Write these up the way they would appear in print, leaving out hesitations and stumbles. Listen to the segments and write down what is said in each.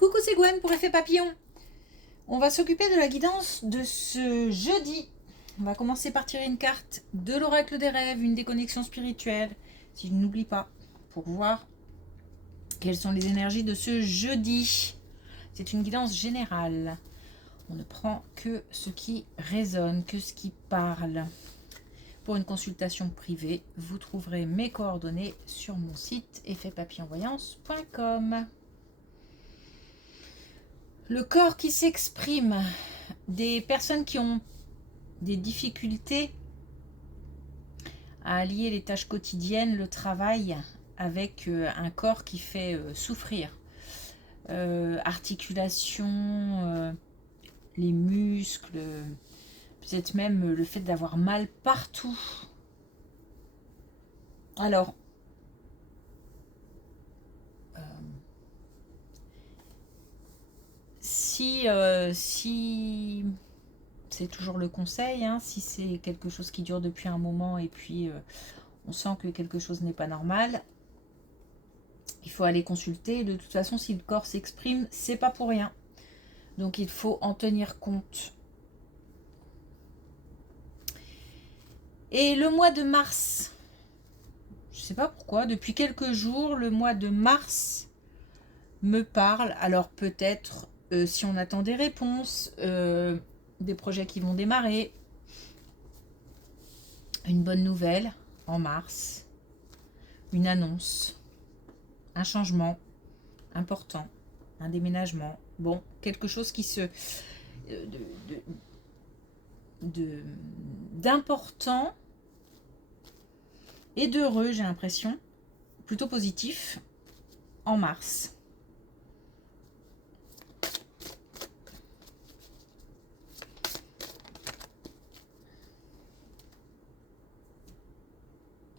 Coucou, c'est Gwen pour Effet Papillon. On va s'occuper de la guidance de ce jeudi. On va commencer par tirer une carte de l'oracle des rêves, une déconnexion spirituelle, si je n'oublie pas, pour voir quelles sont les énergies de ce jeudi. C'est une guidance générale. On ne prend que ce qui résonne, que ce qui parle. Pour une consultation privée, vous trouverez mes coordonnées sur mon site effetpapillonvoyance.com. Le corps qui s'exprime, des personnes qui ont des difficultés à allier les tâches quotidiennes, le travail, avec un corps qui fait souffrir. Articulation, les muscles, peut-être même le fait d'avoir mal partout. Alors, si c'est toujours le conseil, hein, si c'est quelque chose qui dure depuis un moment et puis on sent que quelque chose n'est pas normal, il faut aller consulter. De toute façon, si le corps s'exprime, c'est pas pour rien. Donc il faut en tenir compte. Et le mois de mars, je sais pas pourquoi, depuis quelques jours, le mois de mars me parle. Alors peut-être si on attend des réponses, des projets qui vont démarrer, une bonne nouvelle en mars, une annonce, un changement important, un déménagement, bon, quelque chose qui se d'important et d'heureux, j'ai l'impression, plutôt positif, en mars.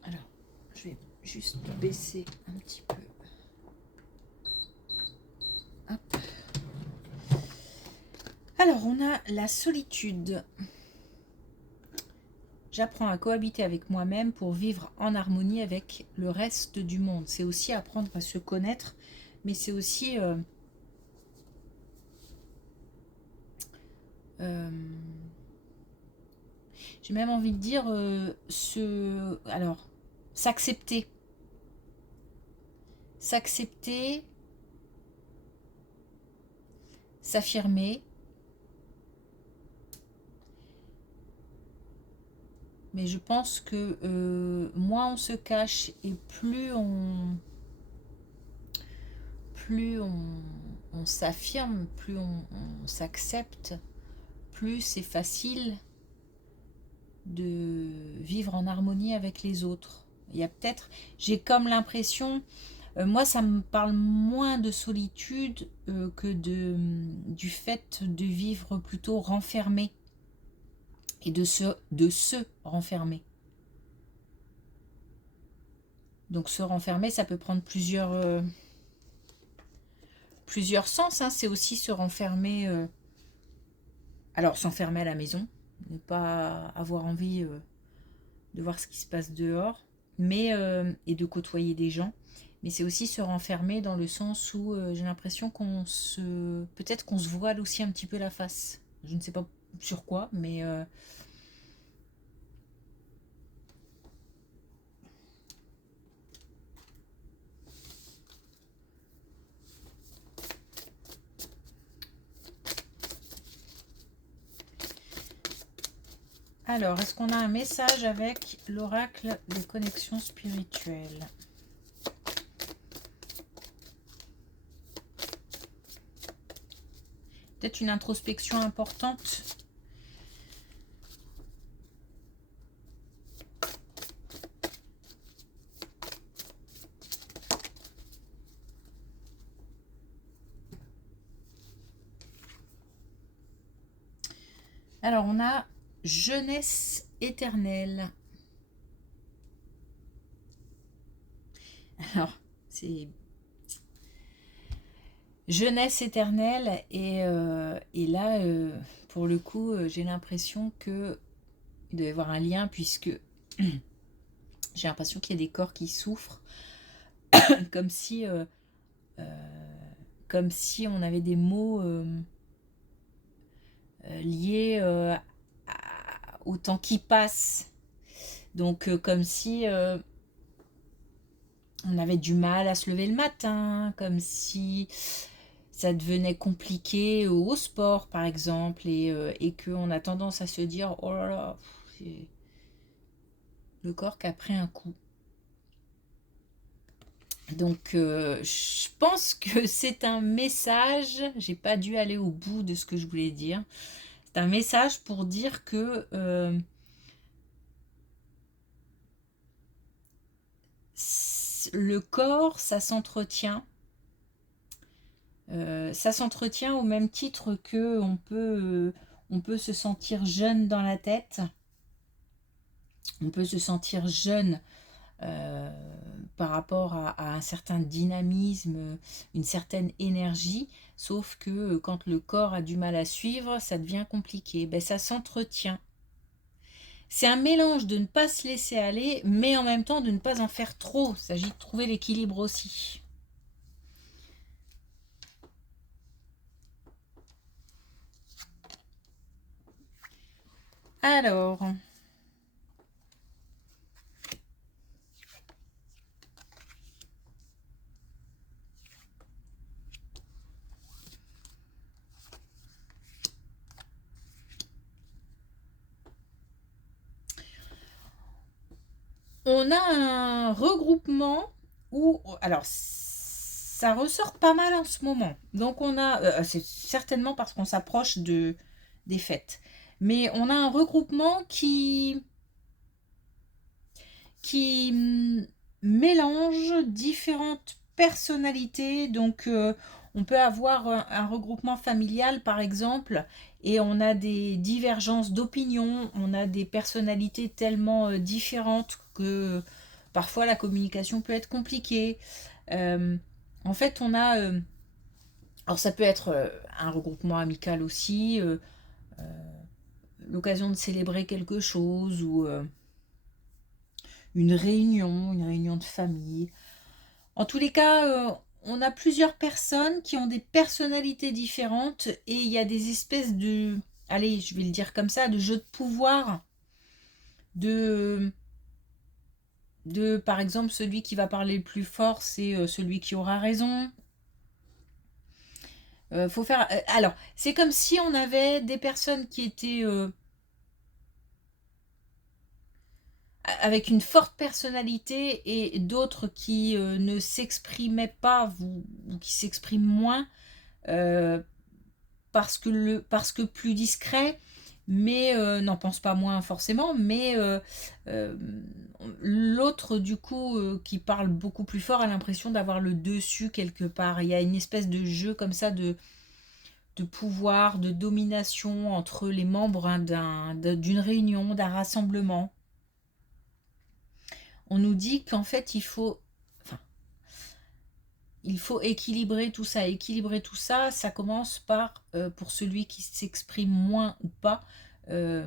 Alors, je vais juste baisser un petit peu. Hop. Alors, on a la solitude. J'apprends à cohabiter avec moi-même pour vivre en harmonie avec le reste du monde. C'est aussi apprendre à se connaître, mais c'est aussi j'ai même envie de dire s'accepter. S'accepter, s'affirmer. Mais je pense que moins on se cache et plus on s'affirme, plus on s'accepte, plus c'est facile de vivre en harmonie avec les autres. Il y a peut-être, j'ai comme l'impression, moi ça me parle moins de solitude que du fait de vivre plutôt renfermé et de se renfermer. Donc se renfermer, ça peut prendre plusieurs sens, hein. C'est aussi se renfermer, alors s'enfermer à la maison, ne pas avoir envie de voir ce qui se passe dehors, mais et de côtoyer des gens. Mais c'est aussi se renfermer dans le sens où j'ai l'impression peut-être qu'on se voile aussi un petit peu la face. Je ne sais pas sur quoi, mais alors, est-ce qu'on a un message avec l'oracle des connexions spirituelles? Peut-être une introspection importante. Alors, on a jeunesse éternelle. Alors, c'est jeunesse éternelle et là, pour le coup, j'ai l'impression que il doit y avoir un lien puisque j'ai l'impression qu'il y a des corps qui souffrent comme si comme si on avait des mots liés au temps qui passe. Donc comme si on avait du mal à se lever le matin, comme si ça devenait compliqué au sport par exemple, et qu'on a tendance à se dire oh là là, c'est le corps qui a pris un coup. Donc je pense que c'est un message, j'ai pas dû aller au bout de ce que je voulais dire. C'est un message pour dire que le corps, ça s'entretient. Ça s'entretient au même titre que on peut se sentir jeune dans la tête. On peut se sentir jeune euh, par rapport à un certain dynamisme, une certaine énergie, sauf que quand le corps a du mal à suivre, ça devient compliqué. Ben, ça s'entretient. C'est un mélange de ne pas se laisser aller, mais en même temps de ne pas en faire trop. Il s'agit de trouver l'équilibre aussi. Alors, on a un regroupement où, alors, ça ressort pas mal en ce moment. Donc on a, c'est certainement parce qu'on s'approche des fêtes. Mais on a un regroupement qui mélange différentes personnalités. Donc, on peut avoir un regroupement familial, par exemple, et on a des divergences d'opinion, on a des personnalités tellement différentes que parfois la communication peut être compliquée. Euh, En fait, on a... alors ça peut être un regroupement amical aussi, l'occasion de célébrer quelque chose ou une réunion de famille. En tous les cas, on a plusieurs personnes qui ont des personnalités différentes et il y a des espèces de, allez, je vais le dire comme ça, de jeux de pouvoir, de, par exemple, celui qui va parler le plus fort, c'est celui qui aura raison. Faut faire. Alors, c'est comme si on avait des personnes qui étaient avec une forte personnalité et d'autres qui ne s'exprimaient pas ou qui s'expriment moins euh, parce que plus discret, mais n'en pense pas moins forcément, mais euh, l'autre du coup qui parle beaucoup plus fort a l'impression d'avoir le dessus quelque part. Il y a une espèce de jeu comme ça de pouvoir, de domination entre les membres hein, d'une réunion, d'un rassemblement. On nous dit qu'en fait enfin, il faut équilibrer tout ça. Équilibrer tout ça, ça commence par, pour celui qui s'exprime moins ou pas, euh,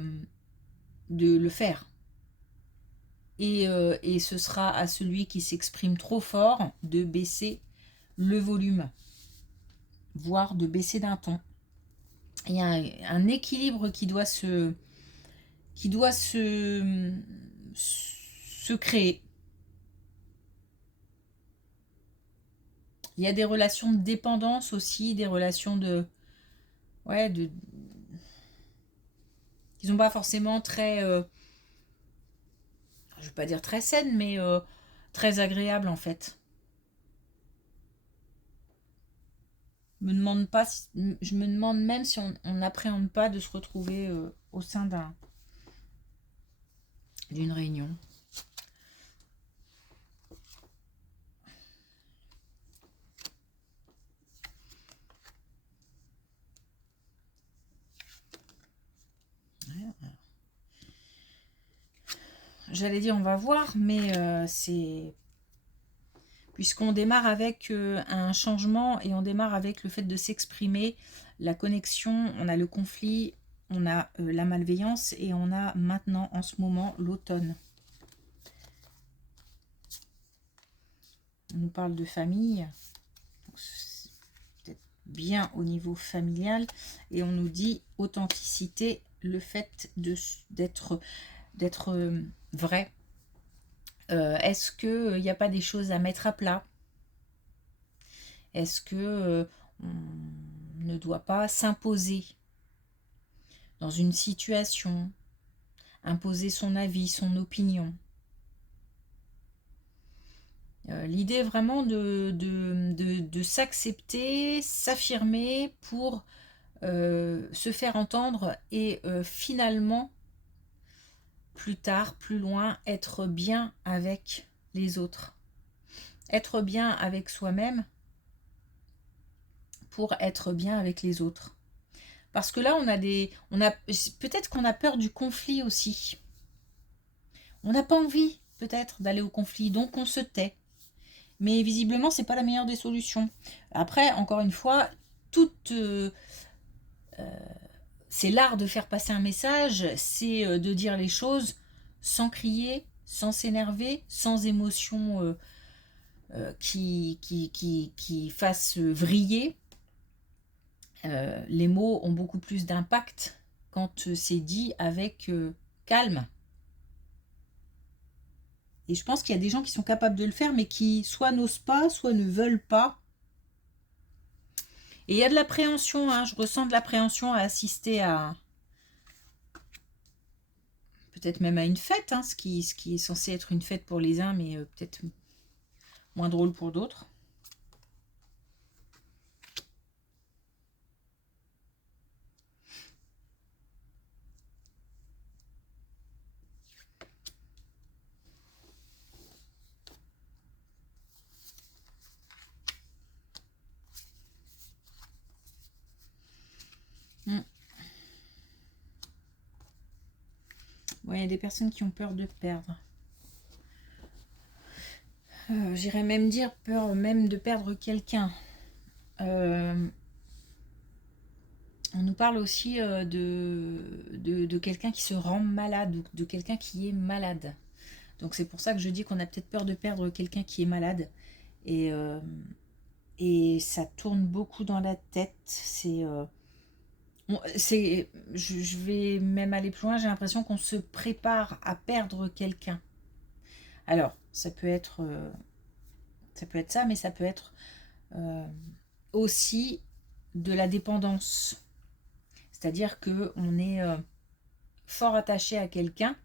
de le faire. Et ce sera à celui qui s'exprime trop fort de baisser le volume, voire de baisser d'un ton. Il y a un équilibre qui doit se créer. Il y a des relations de dépendance aussi, des relations de, ouais, qui sont pas forcément très, je vais pas dire très saines, mais très agréables en fait. Je me demande même si on n'appréhende pas de se retrouver au sein d'une réunion. J'allais dire on va voir, mais c'est puisqu'on démarre avec un changement et on démarre avec le fait de s'exprimer, la connexion, on a le conflit, on a la malveillance et on a maintenant en ce moment l'automne. On nous parle de famille, peut-être bien au niveau familial. Et on nous dit authenticité, le fait d'être vrai. Est-ce qu'il n'y a pas des choses à mettre à plat? Est-ce que on ne doit pas s'imposer dans une situation, imposer son avis, son opinion? L'idée vraiment de s'accepter, s'affirmer pour se faire entendre et finalement, plus tard, plus loin, être bien avec les autres. Être bien avec soi-même pour être bien avec les autres. Parce que là, peut-être qu'on a peur du conflit aussi. On n'a pas envie, peut-être, d'aller au conflit, donc on se tait. Mais visiblement, c'est pas la meilleure des solutions. Après, encore une fois, c'est l'art de faire passer un message, c'est de dire les choses sans crier, sans s'énerver, sans émotion qui fasse vriller. Les mots ont beaucoup plus d'impact quand c'est dit avec calme. Et je pense qu'il y a des gens qui sont capables de le faire, mais qui soit n'osent pas, soit ne veulent pas. Et il y a de l'appréhension, hein, je ressens de l'appréhension à assister à... peut-être même à une fête, hein, ce qui est censé être une fête pour les uns, mais peut-être moins drôle pour d'autres. Ouais, il y a des personnes qui ont peur de perdre. J'irais même dire peur même de perdre quelqu'un. On nous parle aussi de quelqu'un qui se rend malade, ou de quelqu'un qui est malade. Donc c'est pour ça que je dis qu'on a peut-être peur de perdre quelqu'un qui est malade. Et ça tourne beaucoup dans la tête. Je vais même aller plus loin, j'ai l'impression qu'on se prépare à perdre quelqu'un. Alors, ça peut être ça, mais ça peut être aussi de la dépendance. C'est-à-dire qu'on est fort attaché à quelqu'un,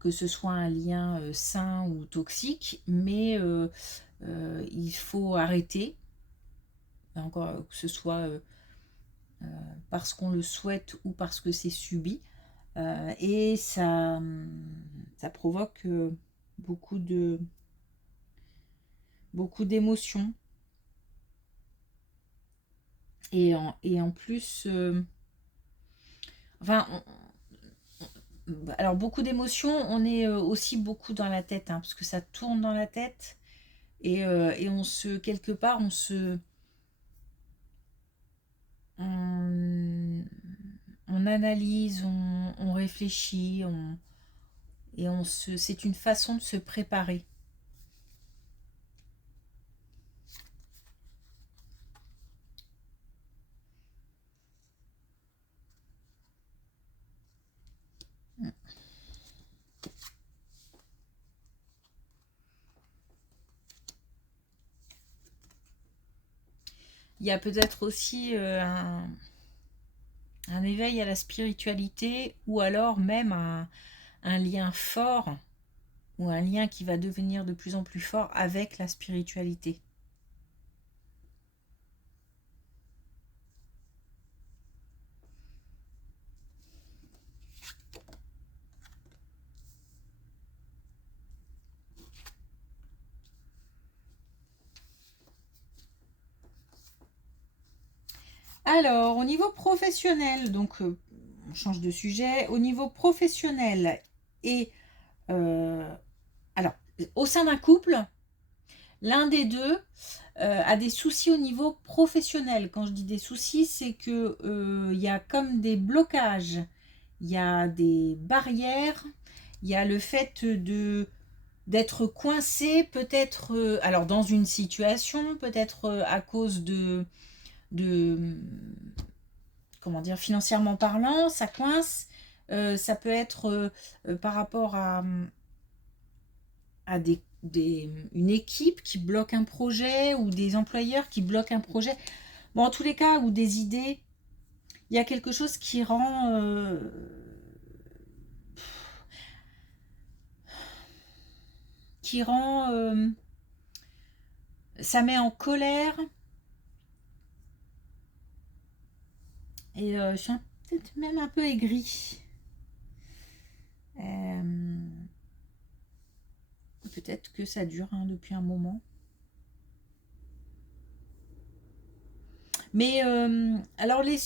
que ce soit un lien sain ou toxique, mais il faut arrêter, encore que ce soit parce qu'on le souhaite ou parce que c'est subi. Et ça provoque beaucoup d'émotions. Et en plus, enfin, alors beaucoup d'émotions, on est aussi beaucoup dans la tête, hein, parce que ça tourne dans la tête. Et quelque part, on analyse, on réfléchit, c'est une façon de se préparer. Il y a peut-être aussi un éveil à la spiritualité, ou alors même un lien fort, ou un lien qui va devenir de plus en plus fort avec la spiritualité. Alors, au niveau professionnel, donc on change de sujet. Au niveau professionnel et alors, au sein d'un couple, l'un des deux a des soucis au niveau professionnel. Quand je dis des soucis, c'est que il y a comme des blocages, il y a des barrières, il y a le fait d'être coincé, peut-être, alors dans une situation, peut-être à cause de, comment dire, financièrement parlant, ça coince. Ça peut être par rapport à une équipe qui bloque un projet ou des employeurs qui bloquent un projet. Bon, en tous les cas, ou des idées, il y a quelque chose qui rend ça met en colère. Et je suis peut-être même un peu aigrie. Peut-être que ça dure depuis un moment. Mais alors les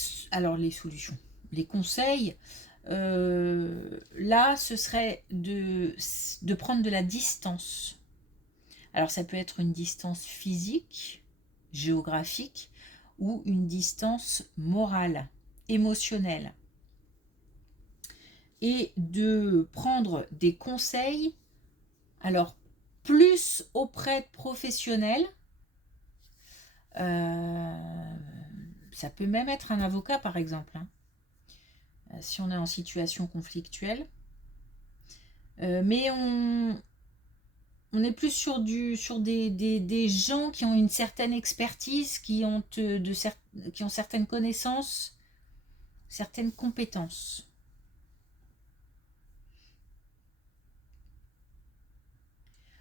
solutions, les conseils, là, ce serait de prendre de la distance. Alors ça peut être une distance physique, géographique, ou une distance morale, émotionnelle. Et de prendre des conseils, alors plus auprès de professionnels, ça peut même être un avocat par exemple, hein, si on est en situation conflictuelle. Mais on est plus sur des gens qui ont une certaine expertise, qui ont certaines connaissances, certaines compétences.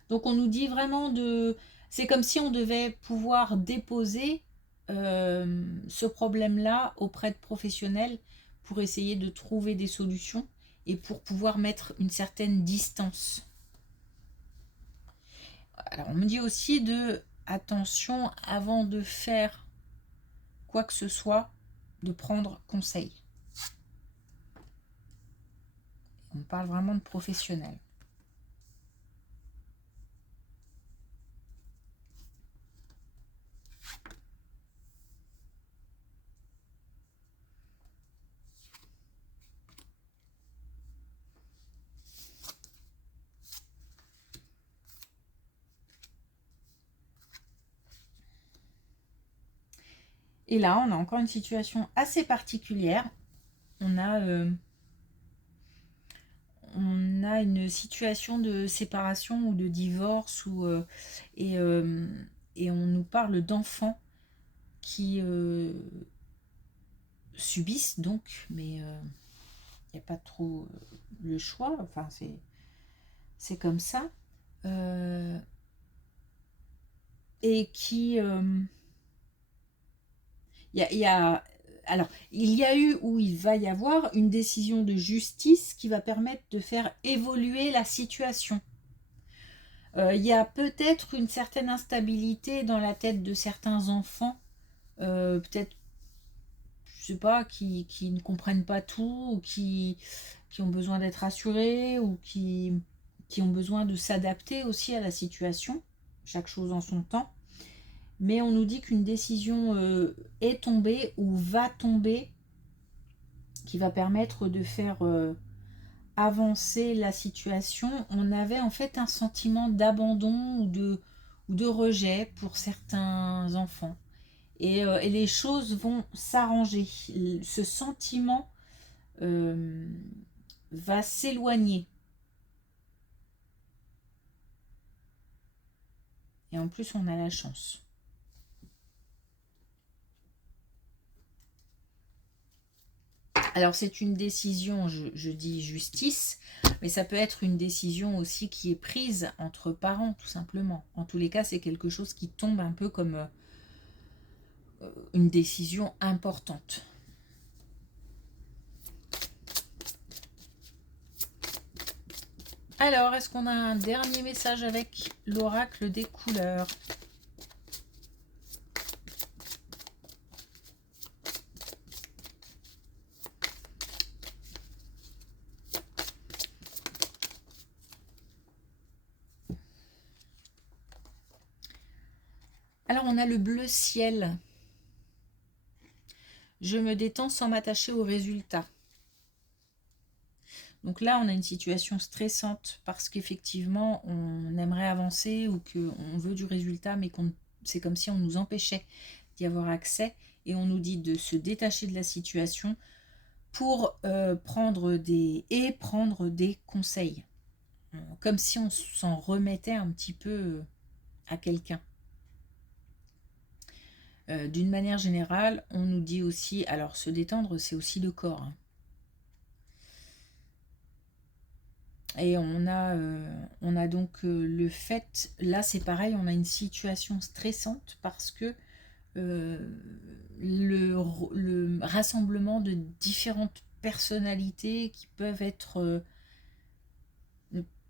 Donc on nous dit vraiment c'est comme si on devait pouvoir déposer ce problème-là auprès de professionnels pour essayer de trouver des solutions et pour pouvoir mettre une certaine distance. Alors on me dit aussi attention avant de faire quoi que ce soit, de prendre conseil. On parle vraiment de professionnels. Et là, on a encore une situation assez particulière. On a une situation de séparation ou de divorce et on nous parle d'enfants qui subissent donc, mais il n'y a pas trop le choix, enfin c'est comme ça, et qui alors, il y a eu ou il va y avoir une décision de justice qui va permettre de faire évoluer la situation. Il y a peut-être une certaine instabilité dans la tête de certains enfants, peut-être, je sais pas, qui ne comprennent pas tout, ou qui ont besoin d'être rassurés, ou qui ont besoin de s'adapter aussi à la situation, chaque chose en son temps. Mais on nous dit qu'une décision est tombée ou va tomber, qui va permettre de faire avancer la situation. On avait en fait un sentiment d'abandon ou de rejet pour certains enfants. Et les choses vont s'arranger. Ce sentiment va s'éloigner. Et en plus, on a la chance. Alors c'est une décision, je dis justice, mais ça peut être une décision aussi qui est prise entre parents, tout simplement. En tous les cas, c'est quelque chose qui tombe un peu comme une décision importante. Alors, est-ce qu'on a un dernier message avec l'oracle des couleurs ? Alors, on a le bleu ciel. Je me détends sans m'attacher aux résultats. Donc là, on a une situation stressante parce qu'effectivement, on aimerait avancer ou qu'on veut du résultat, mais c'est comme si on nous empêchait d'y avoir accès et on nous dit de se détacher de la situation pour prendre des conseils. Comme si on s'en remettait un petit peu à quelqu'un. D'une manière générale, on nous dit aussi, alors se détendre, c'est aussi le corps. Hein. Et on a donc le fait, là c'est pareil, on a une situation stressante parce que le rassemblement de différentes personnalités qui peuvent être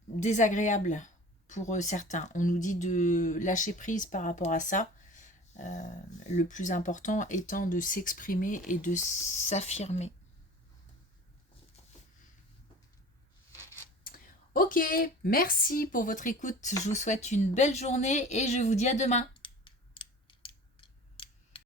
désagréables pour certains. On nous dit de lâcher prise par rapport à ça. Le plus important étant de s'exprimer et de s'affirmer. Ok, merci pour votre écoute. Je vous souhaite une belle journée et je vous dis à demain.